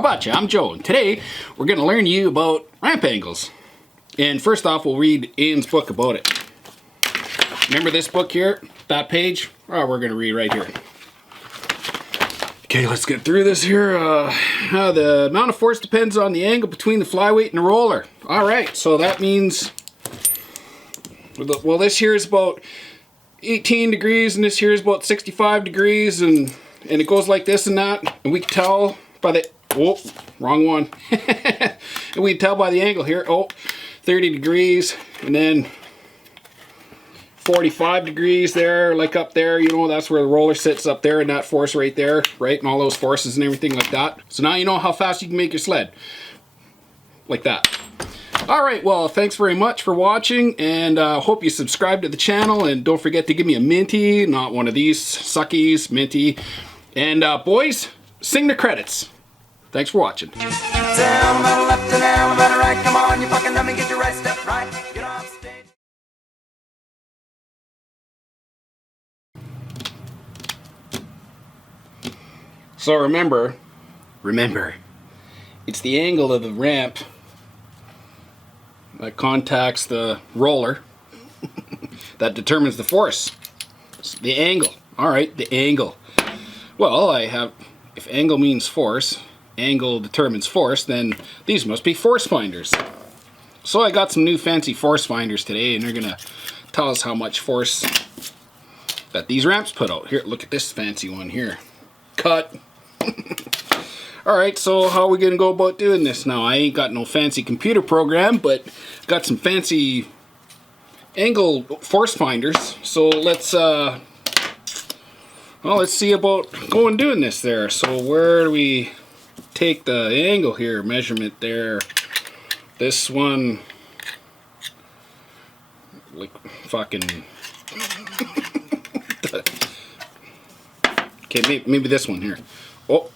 How about you? I'm Joe, and today we're going to learn you about ramp angles. And first off, we'll read Ian's book about it. Remember this book here? That page? Oh, we're going to read right here. Okay, let's get through this here. The amount of force depends on the angle between the flyweight and the roller. Alright, so that means, well, this here is about 18 degrees, and this here is about 65 degrees, and it goes like this and that, and we can tell by the, oh, wrong one. And we can tell by the angle here, oh, 30 degrees, and then 45 degrees there, like up there, you know, that's where the roller sits up there, and that force right there, right, and all those forces and everything like that. So now you know how fast you can make your sled. Like that. Alright, well, thanks very much for watching, and hope you subscribe to the channel, and don't forget to give me a minty, not one of these suckies, minty. And boys, sing the credits. Thanks for watching. Down, about left, and down, about right. Come on, you fucking dummy, get your right step right. Get off stage. So remember, it's the angle of the ramp that contacts the roller that determines the force. It's the angle. Alright, the angle. Well, if angle means force, angle determines force, then these must be force finders. So I got some new fancy force finders today, and they're going to tell us how much force that these ramps put out. Here, look at this fancy one here. Cut. Alright, so how are we going to go about doing this now? I ain't got no fancy computer program, but got some fancy angle force finders. So let's see about doing this there. So where do we take the angle here? Measurement there. This one, like fucking. Okay, maybe this one here. Oh,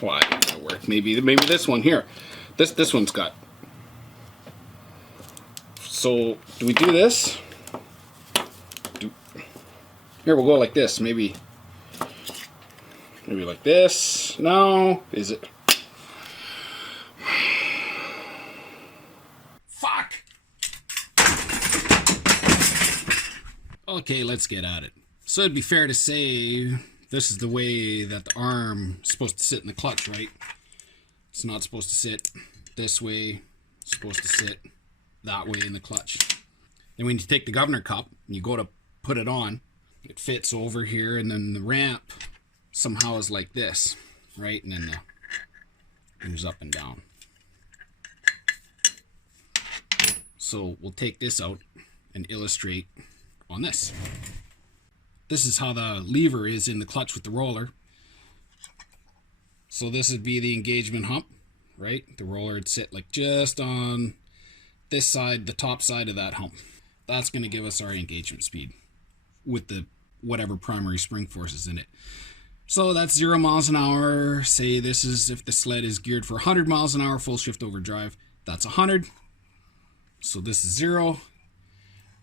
why didn't that work? Maybe this one here. This one's got. So do we do this? Here we'll go like this. Maybe like this. No, is it? Fuck. Okay, let's get at it. So it'd be fair to say this is the way that the arm is supposed to sit in the clutch, right? It's not supposed to sit this way. It's supposed to sit that way in the clutch. And when you take the governor cup and you go to put it on, it fits over here, and then the ramp somehow is like this, right? And then it moves up and down. So we'll take this out and illustrate on this. This is how the lever is in the clutch with the roller. So this would be the engagement hump, right? The roller would sit like just on this side, the top side of that hump. That's going to give us our engagement speed with the whatever primary spring force is in it. So that's 0 miles an hour. Say this is if the sled is geared for 100 miles an hour, full shift overdrive. That's 100. So this is 0.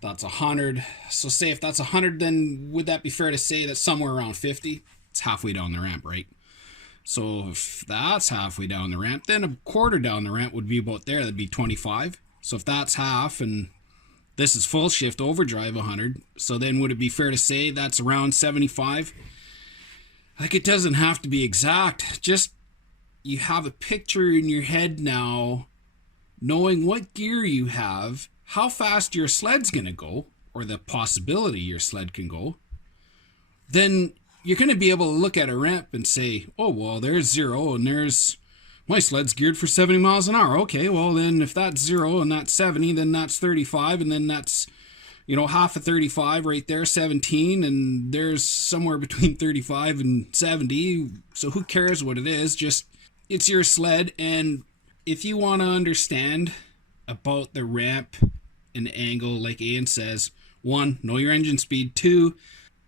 That's 100. So say if that's 100, then would that be fair to say that somewhere around 50? It's halfway down the ramp, right? So if that's halfway down the ramp, then a quarter down the ramp would be about there. That'd be 25. So if that's half and this is full shift overdrive 100, so then would it be fair to say that's around 75? Like, it doesn't have to be exact. Just you have a picture in your head now, knowing what gear you have, how fast your sled's going to go, or the possibility your sled can go. Then you're going to be able to look at a ramp and say, oh, well, there's 0, and there's, my sled's geared for 70 miles an hour. Okay, well, then if that's 0 and that's 70, then that's 35, and then that's, you know, half of 35 right there, 17, and there's somewhere between 35 and 70, so who cares what it is? Just, it's your sled, and if you want to understand about the ramp and the angle, like Ian says, 1, know your engine speed. 2,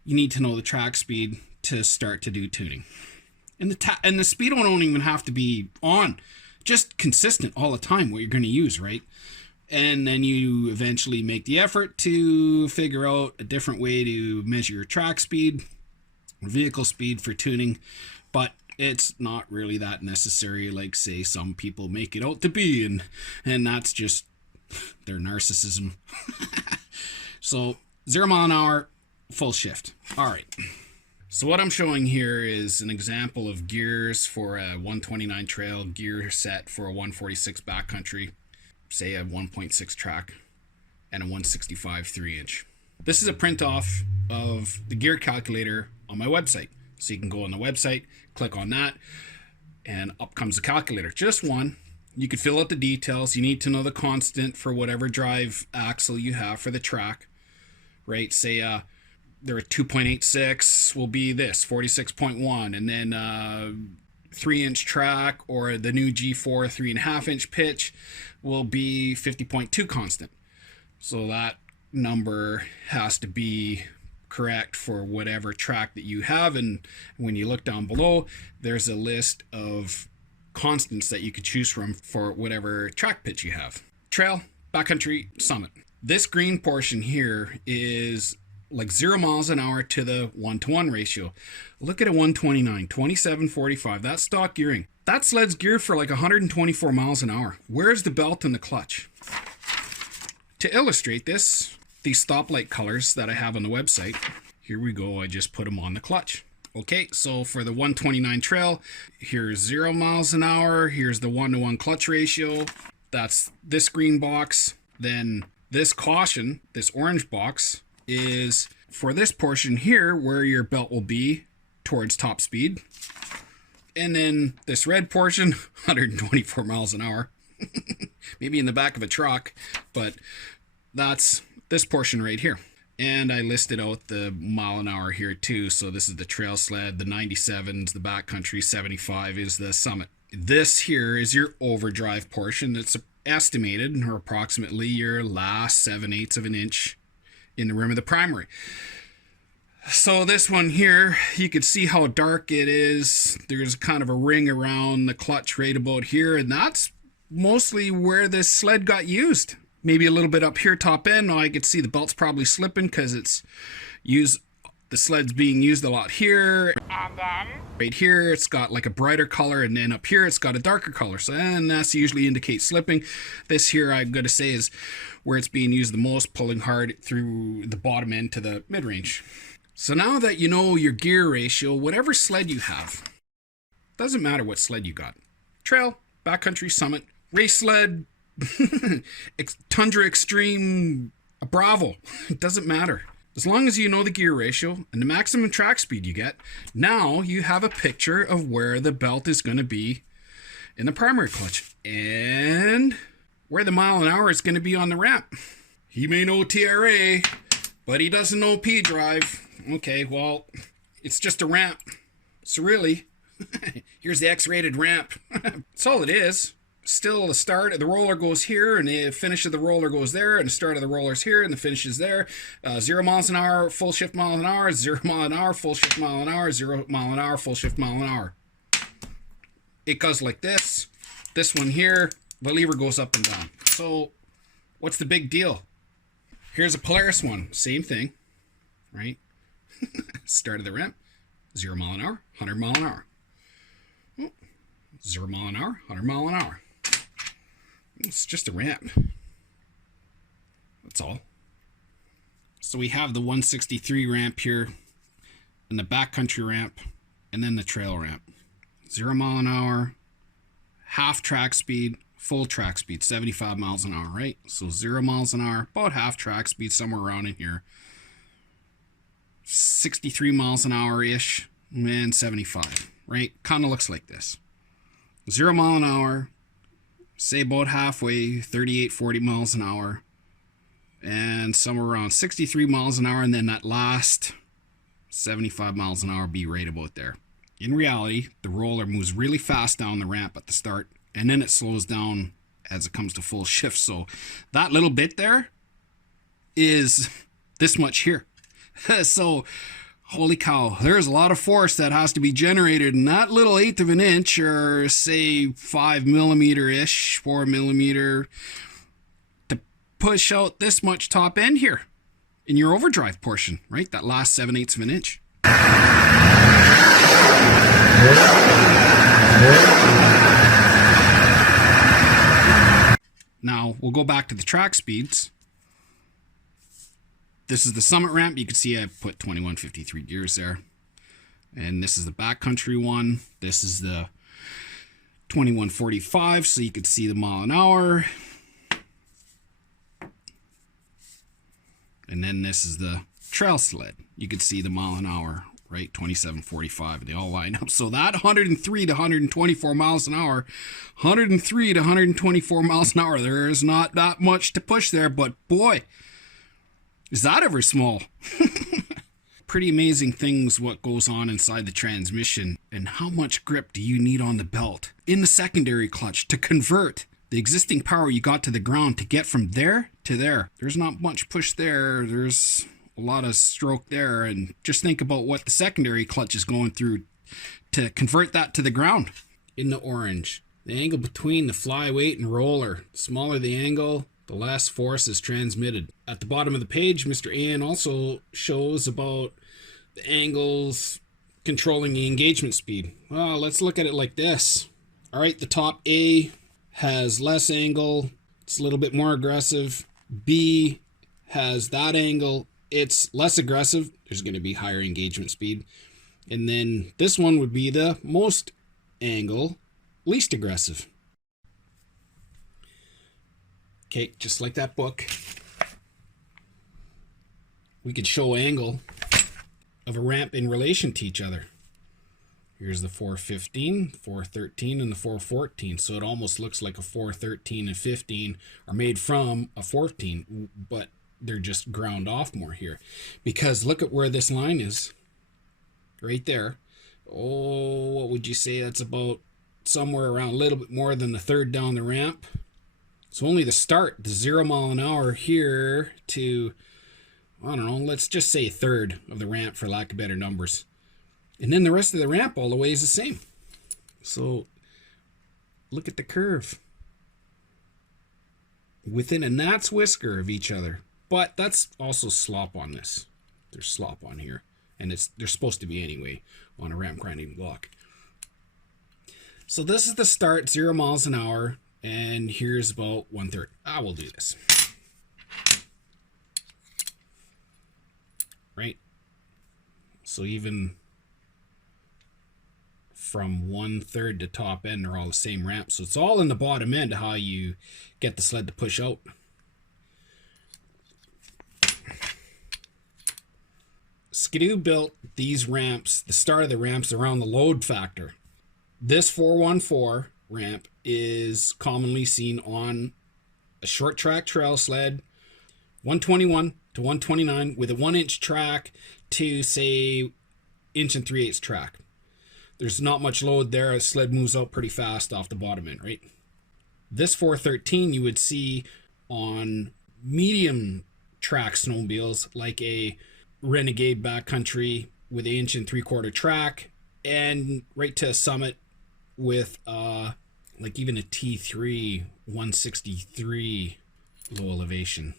you need to know the track speed to start to do tuning. And the speed don't even have to be on, just consistent all the time what you're going to use, right? And then you eventually make the effort to figure out a different way to measure your track speed, vehicle speed for tuning, but it's not really that necessary like, say, some people make it out to be, and that's just their narcissism. So 0 mile an hour, full shift. All right. So what I'm showing here is an example of gears for a 129 trail, gear set for a 146 backcountry, say a 1.6 track, and a 165 3-inch. This is a print off of the gear calculator on my website. So you can go on the website, click on that, and up comes the calculator. Just one. You could fill out the details. You need to know the constant for whatever drive axle you have for the track, right? Say there are 2.86 will be this, 46.1, and then 3-inch track or the new G4 3.5-inch pitch will be 50.2 constant. So that number has to be correct for whatever track that you have, and when you look down below, there's a list of constants that you could choose from for whatever track pitch you have. Trail, backcountry, summit. This green portion here is like 0 miles an hour to the 1-to-1 ratio. Look at a 129, 27.45. That's stock gearing. That sled's geared for like 124 miles an hour. Where's the belt and the clutch? To illustrate this, these stoplight colors that I have on the website, here we go, I just put them on the clutch. Okay, so for the 129 trail, here's 0 miles an hour, here's the 1-to-1 clutch ratio, that's this green box. Then this caution, this orange box, is for this portion here where your belt will be towards top speed. And then this red portion, 124 miles an hour. Maybe in the back of a truck, but that's this portion right here. And I listed out the mile an hour here too. So this is the trail sled, the 97's the backcountry, 75 is the summit. This here is your overdrive portion that's estimated, or approximately your last 7/8 of an inch in the rim of the primary. So this one here, you can see how dark it is. There's kind of a ring around the clutch right about here, and that's mostly where this sled got used. Maybe a little bit up here top end. Now I could see the belt's probably slipping because it's used, the sled's being used a lot here. And then right here it's got like a brighter color, and then up here it's got a darker color. So, and that's usually indicates slipping. This here I'm going to say is where it's being used the most, pulling hard through the bottom end to the mid-range. So now that you know your gear ratio, whatever sled you have, doesn't matter what sled you got. Trail, backcountry, summit, race sled, Tundra Extreme, a Bravo, it doesn't matter. As long as you know the gear ratio and the maximum track speed you get, now you have a picture of where the belt is going to be in the primary clutch and where the mile an hour is going to be on the ramp. He may know TRA, but he doesn't know pDrive. Okay, well, it's just a ramp. So really, here's the X-rated ramp. That's all it is. Still the start, the roller goes here, and the finish of the roller goes there, and the start of the roller's here, and the finish is there. 0 miles an hour, full shift mile an hour, 0 mile an hour, full shift mile an hour, 0 mile an hour, full shift mile an hour. It goes like this. This one here, the lever goes up and down. So what's the big deal? Here's a Polaris one, same thing, right? Start of the ramp, 0 mile an hour, 100 mile an hour. 0 mile an hour, 100 mile an hour. It's just a ramp. That's all. So we have the 163 ramp here, and the backcountry ramp, and then the trail ramp. 0 mile an hour, half track speed, full track speed, 75 miles an hour, right? So 0 miles an hour, about half track speed, somewhere around in here. 63 miles an hour-ish, and 75, right? Kind of looks like this. 0 mile an hour, say about halfway, 38, 40 miles an hour, and somewhere around 63 miles an hour, and then that last 75 miles an hour be right about there. In reality, the roller moves really fast down the ramp at the start, and then it slows down as it comes to full shift. So that little bit there is this much here. So holy cow, there's a lot of force that has to be generated in that little 1/8 of an inch, or say 5 millimeter-ish, 4 millimeter, to push out this much top end here in your overdrive portion, right? That last 7/8 of an inch. Now we'll go back to the track speeds. This is the summit ramp. You can see I put 2153 gears there. And this is the backcountry one. This is the 2145, so you could see the mile an hour. And then this is the trail sled. You could see the mile an hour, right? 2745. They all line up. So that 103 to 124 miles an hour, 103 to 124 miles an hour. There is not that much to push there, but boy, is that ever small. Pretty amazing things what goes on inside the transmission, and how much grip do you need on the belt in the secondary clutch to convert the existing power you got to the ground to get from there to there. There's not much push there. There's a lot of stroke there, and just think about what the secondary clutch is going through to convert that to the ground. In the orange, the angle between the flyweight and roller, the smaller the angle, the less force is transmitted. At the bottom of the page, Mr. Ian also shows about the angles controlling the engagement speed. Well, let's look at it like this. All right, the top A has less angle. It's a little bit more aggressive. B has that angle. It's less aggressive. There's going to be higher engagement speed. And then this one would be the most angle, least aggressive. Okay, just like that book, we could show angle of a ramp in relation to each other. Here's the 415, 413, and the 414. So it almost looks like a 413 and 15 are made from a 14, but they're just ground off more here. Because look at where this line is. Right there. Oh, what would you say? That's about somewhere around a little bit more than the third down the ramp. So only the start, the 0 mile an hour here to, I don't know, let's just say a third of the ramp for lack of better numbers. And then the rest of the ramp all the way is the same. So look at the curve. Within a gnat's whisker of each other. But that's also slop on this. There's slop on here. And they're supposed to be anyway on a ramp grinding block. So this is the start, 0 miles an hour. And here's about 1/3. I will do this. Right? So even from 1/3 to top end, they're all the same ramp. So it's all in the bottom end how you get the sled to push out. Skidoo built these ramps, the start of the ramps, around the load factor. This 414 ramp is commonly seen on a short track trail sled, 121 to 129 with a 1-inch track to say 1 3/8 track. There's not much load there. A sled moves out pretty fast off the bottom end, right? This 413 you would see on medium track snowmobiles like a Renegade backcountry with 1 3/4 track, and right to a summit with like even a T3 163 low elevation.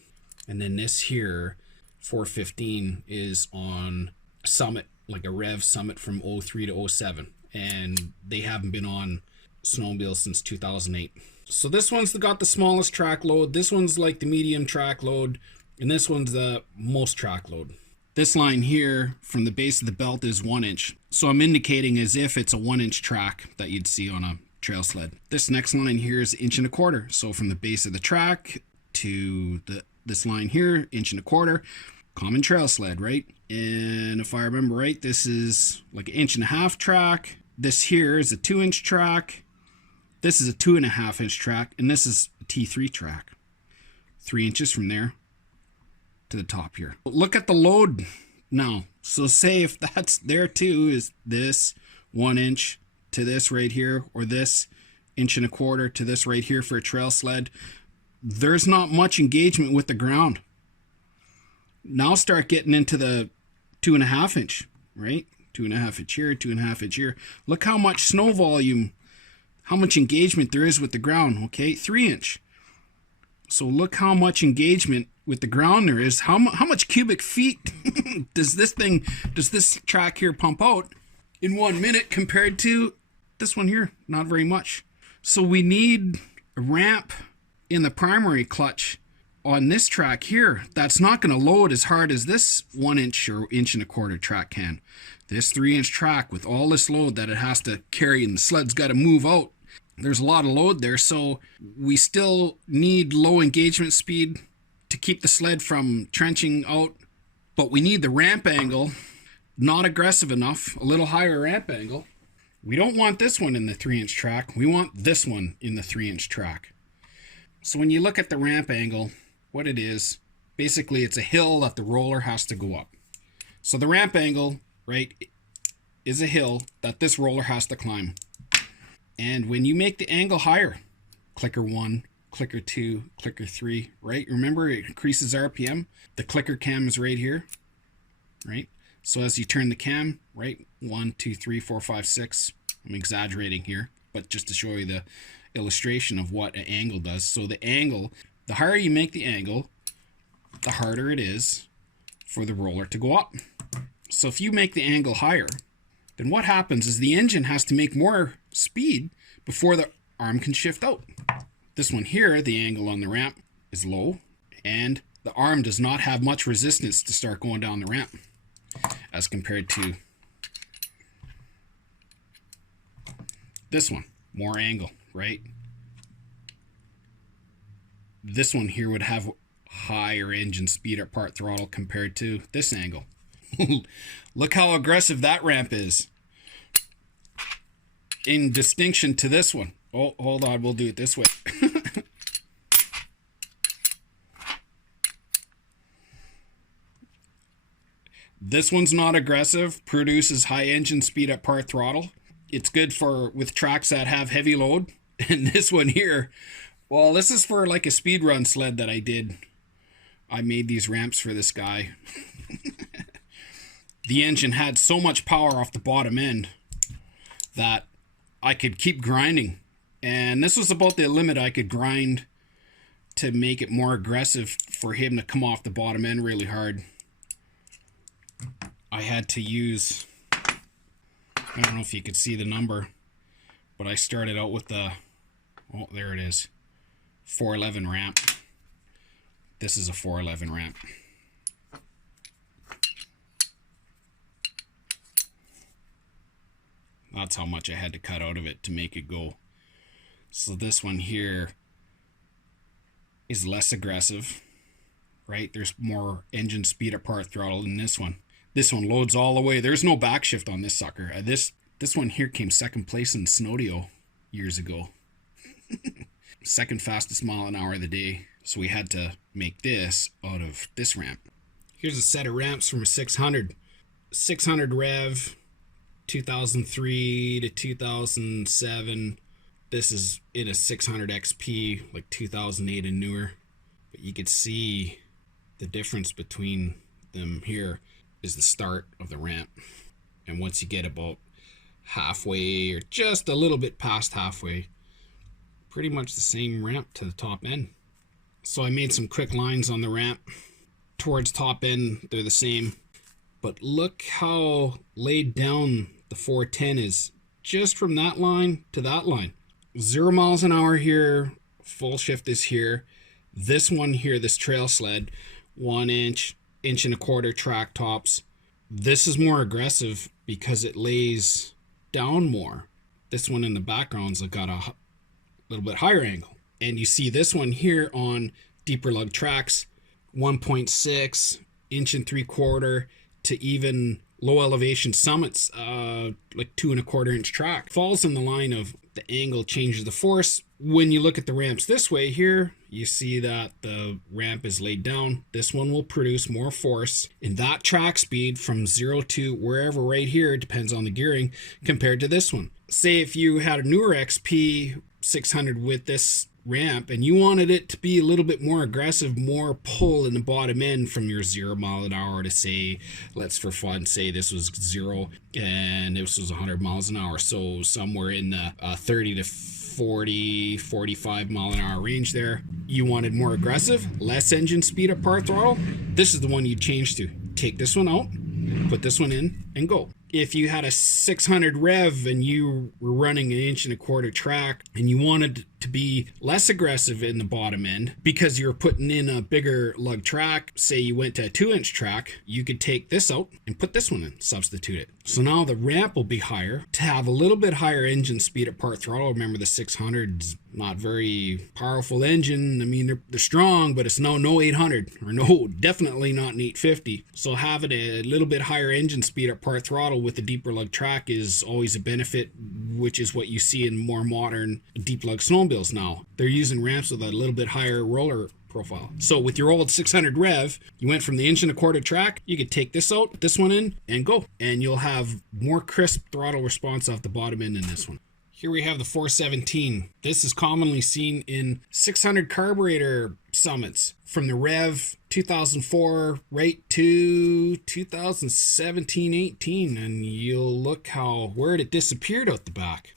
And then this here 415 is on a summit, like a Rev summit from 03 to 07, and they haven't been on snowmobiles since 2008. So this one's got the smallest track load, this one's like the medium track load, and this one's the most track load. This line here from the base of the belt is 1 inch. So I'm indicating as if it's a 1-inch track that you'd see on a trail sled. This next line here is 1 1/4. So from the base of the track to this line here, 1 1/4, common trail sled, right? And if I remember right, this is like 1.5 inch track. This here is a 2-inch track. This is a 2.5 inch track, and this is a T3 track. 3 inches from there to the top here. Look at the load now. So say if that's there too, is this 1 inch to this right here, or this 1 1/4 to this right here for a trail sled, there's not much engagement with the ground. Now start getting into the 2.5 inch, right? 2.5 inch here, 2.5 inch here. Look how much snow volume, how much engagement there is with the ground, okay? 3 inch. So look how much engagement with the ground there is. How much cubic feet does this track here pump out in 1 minute compared to this one here? Not very much. So we need a ramp in the primary clutch on this track here that's not going to load as hard as this 1 inch or 1.25 inch track can. This 3-inch track with all this load that it has to carry, and the sled's got to move out. There's a lot of load there, so we still need low engagement speed to keep the sled from trenching out, but we need the ramp angle not aggressive enough, a little higher ramp angle. We don't want this one in the 3-inch track. We want this one in the 3-inch track. So when you look at the ramp angle, what it is, basically it's a hill that the roller has to go up. So the ramp angle, right, is a hill that this roller has to climb. And when you make the angle higher, clicker 1, clicker 2, clicker 3, right? Remember, it increases RPM. The clicker cam is right here, right? So as you turn the cam, right, 1, 2, 3, 4, 5, 6. I'm exaggerating here, but just to show you the illustration of what an angle does. So the angle, the higher you make the angle, the harder it is for the roller to go up. So if you make the angle higher, then what happens is the engine has to make more speed before the arm can shift out. This one here, the angle on the ramp is low, and the arm does not have much resistance to start going down the ramp as compared to this one, more angle, right? This one here would have higher engine speed at part throttle compared to this angle. Look how aggressive that ramp is in distinction to this one. Oh, hold on, we'll do it this way. This one's not aggressive, produces high engine speed at part throttle. It's good for with tracks that have heavy load. And this one here, well, this is for like a speed run sled that I did. I made these ramps for this guy. The engine had so much power off the bottom end that I could keep grinding. And this was about the limit I could grind to make it more aggressive for him to come off the bottom end really hard. I had to use, I don't know if you could see the number, but I started out with the, oh, there it is, 411 ramp. This is a 411 ramp. That's how much I had to cut out of it to make it go. So this one here is less aggressive, right? There's more engine speed at part throttle than this one. This one loads all the way. There's no backshift on this sucker. This one here came second place in Snowdio years ago. Second fastest mile an hour of the day. So we had to make this out of this ramp. Here's a set of ramps from a 600. 600 rev, 2003 to 2007. This is in a 600 XP, like 2008 and newer. But you could see the difference between them here is the start of the ramp. And once you get about halfway or just a little bit past halfway, pretty much the same ramp to the top end. So I made some quick lines on the ramp. Towards top end, they're the same. But look how laid down the 410 is just from that line to that line. 0 miles an hour here, full shift is here. This one here, this trail sled, 1 inch, 1.25 inch track tops. This is more aggressive because it lays down more. This one in the background's got a little bit higher angle. And you see this one here on deeper lug tracks, 1.6, 1.75 inch to even low elevation summits, like 2.25 inch track. Falls in the line of the angle changes the force. When you look at the ramps this way here, you see that the ramp is laid down. This one will produce more force in that track speed from 0 to wherever right here, depends on the gearing, compared to this one. Say if you had a newer XP 600 with this ramp and you wanted it to be a little bit more aggressive, more pull in the bottom end from your 0 mile an hour to say, let's for fun say this was 0 and this was 100 miles an hour, so somewhere in the 30 to 40, 45 mile an hour range there, you wanted more aggressive, less engine speed at part throttle, this is the one you change to. Take this one out, put this one in, and go. If you had a 600 rev and you were running an 1.25" track and you wanted to be less aggressive in the bottom end because you're putting in a bigger lug track, say you went to a 2-inch track, you could take this out and put this one in, substitute it. So now the ramp will be higher. To have a little bit higher engine speed at part throttle, remember the 600's not very powerful engine. I mean, they're strong, but it's no 800, or no, definitely not an 850. So having a little bit higher engine speed at part throttle with a deeper lug track is always a benefit, which is what you see in more modern deep lug snowmobiles now. They're using ramps with a little bit higher roller profile. So with your old 600 rev, you went from the 1.25" track, you could take this out, this one in, and go. And you'll have more crisp throttle response off the bottom end than this one. Here we have the 417. This is commonly seen in 600 carburetor summits from the Rev 2004 right to 2017-18, and you'll look how where it disappeared out the back.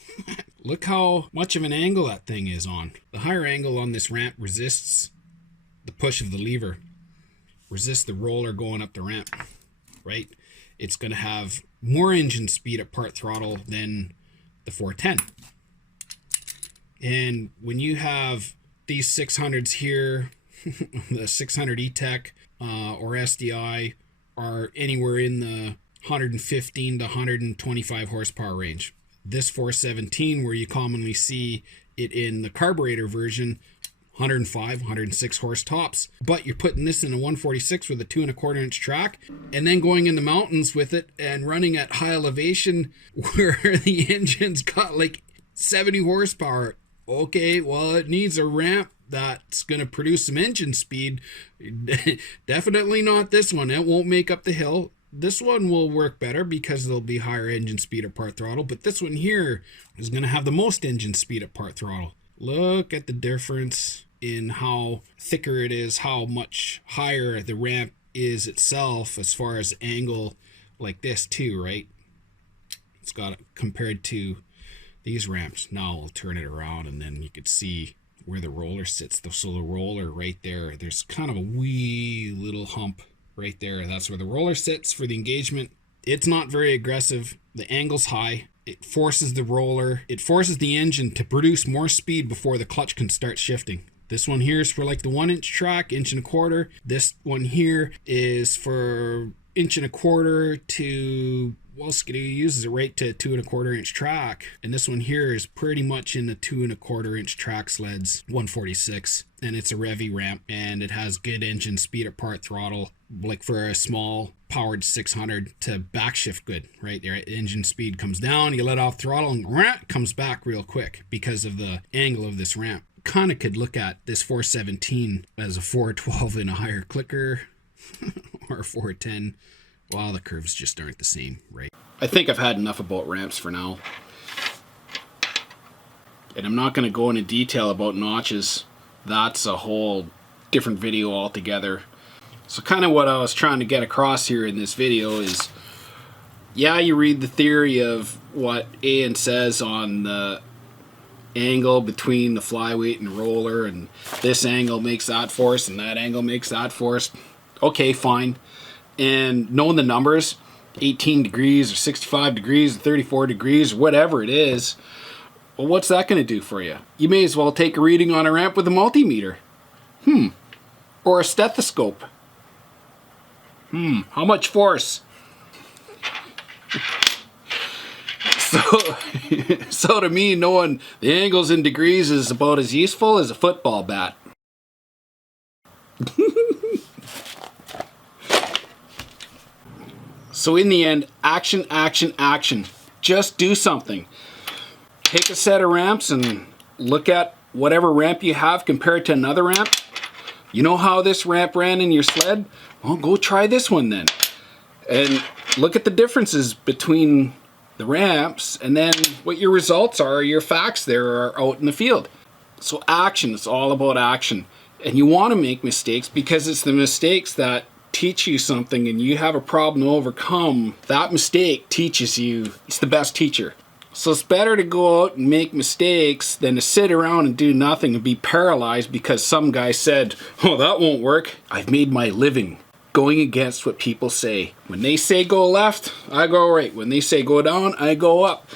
Look how much of an angle that thing is on. The higher angle on this ramp resists the push of the lever, resists the roller going up the ramp, right? It's going to have more engine speed at part throttle than the 410. And when you have these 600s here, the 600 E-Tech or SDI are anywhere in the 115 to 125 horsepower range. This 417, where you commonly see it in the carburetor version, 105, 106 horse tops. But you're putting this in a 146 with a 2.25" track and then going in the mountains with it and running at high elevation where the engine's got like 70 horsepower. Okay, well, it needs a ramp that's going to produce some engine speed. Definitely not this one. It won't make up the hill. This one will work better because there'll be higher engine speed at part throttle, but this one here is going to have the most engine speed at part throttle. Look at the difference in how thicker it is, how much higher the ramp is itself as far as angle, like this too, right? It's got it compared to these ramps. Now I'll turn it around and then you could see where the roller sits. So the roller right there, there's kind of a wee little hump right there. That's where the roller sits for the engagement. It's not very aggressive. The angle's high. It forces the roller, it forces the engine to produce more speed before the clutch can start shifting. This one here is for like the 1-inch track, 1.25". This one here is for 1.25" to, well, Skidoo uses it right to 2.25" track. And this one here is pretty much in the 2.25" track sleds, 146. And it's a Revy ramp and it has good engine speed at part throttle, like for a small powered 600 to backshift good, right there. Engine speed comes down, you let off throttle and comes back real quick because of the angle of this ramp. Kind of could look at this 417 as a 412 in a higher clicker or a 410. Well, the curves just aren't the same, right? I think I've had enough about ramps for now. And I'm not going to go into detail about notches. That's a whole different video altogether. So kind of what I was trying to get across here in this video is, yeah, you read the theory of what Ian says on the angle between the flyweight and roller, and this angle makes that force and that angle makes that force. Okay, fine. And knowing the numbers, 18 degrees or 65 degrees or 34 degrees, whatever it is, well, what's that going to do for you? You may as well take a reading on a ramp with a multimeter. Or a stethoscope. How much force? So to me, knowing the angles in degrees is about as useful as a football bat. So in the end, action, action, action. Just do something. Take a set of ramps and look at whatever ramp you have compared to another ramp. You know how this ramp ran in your sled? Well, go try this one then. And look at the differences between the ramps and then what your results are, your facts there are out in the field. So action, it's all about action. And you want to make mistakes because it's the mistakes that teach you something, and you have a problem to overcome. That mistake teaches you. It's the best teacher. So it's better to go out and make mistakes than to sit around and do nothing and be paralyzed because some guy said, oh, that won't work. I've made my living going against what people say. When they say go left, I go right. When they say go down, I go up.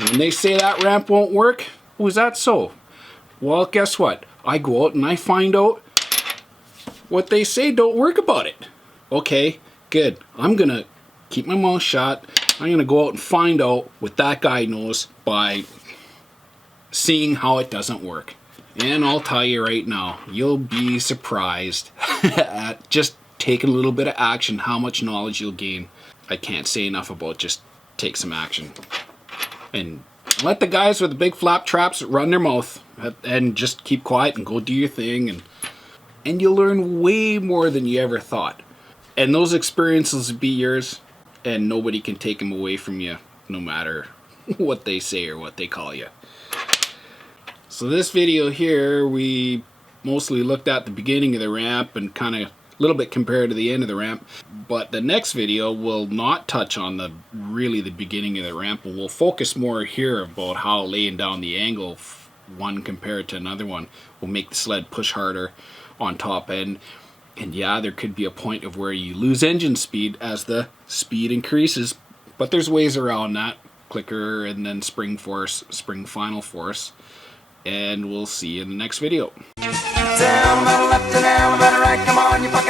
And when they say that ramp won't work, oh, is that so? Well, guess what? I go out and I find out what they say don't work about it. Okay, good. I'm going to keep my mouth shut. I'm going to go out and find out what that guy knows by seeing how it doesn't work. And I'll tell you right now, you'll be surprised at just taking a little bit of action, how much knowledge you'll gain. I can't say enough about just take some action. And let the guys with the big flap traps run their mouth and just keep quiet and go do your thing. And you'll learn way more than you ever thought. And those experiences will be yours. And nobody can take them away from you, no matter what they say or what they call you. So this video here, we mostly looked at the beginning of the ramp and kind of a little bit compared to the end of the ramp. But the next video will not touch on the beginning of the ramp. And we'll focus more here about how laying down the angle, one compared to another one, will make the sled push harder on top end. And yeah, there could be a point of where you lose engine speed as the speed increases, but there's ways around that. Clicker and then spring force, spring final force. And we'll see you in the next video. Down, about left and down, about right, come on, you fucking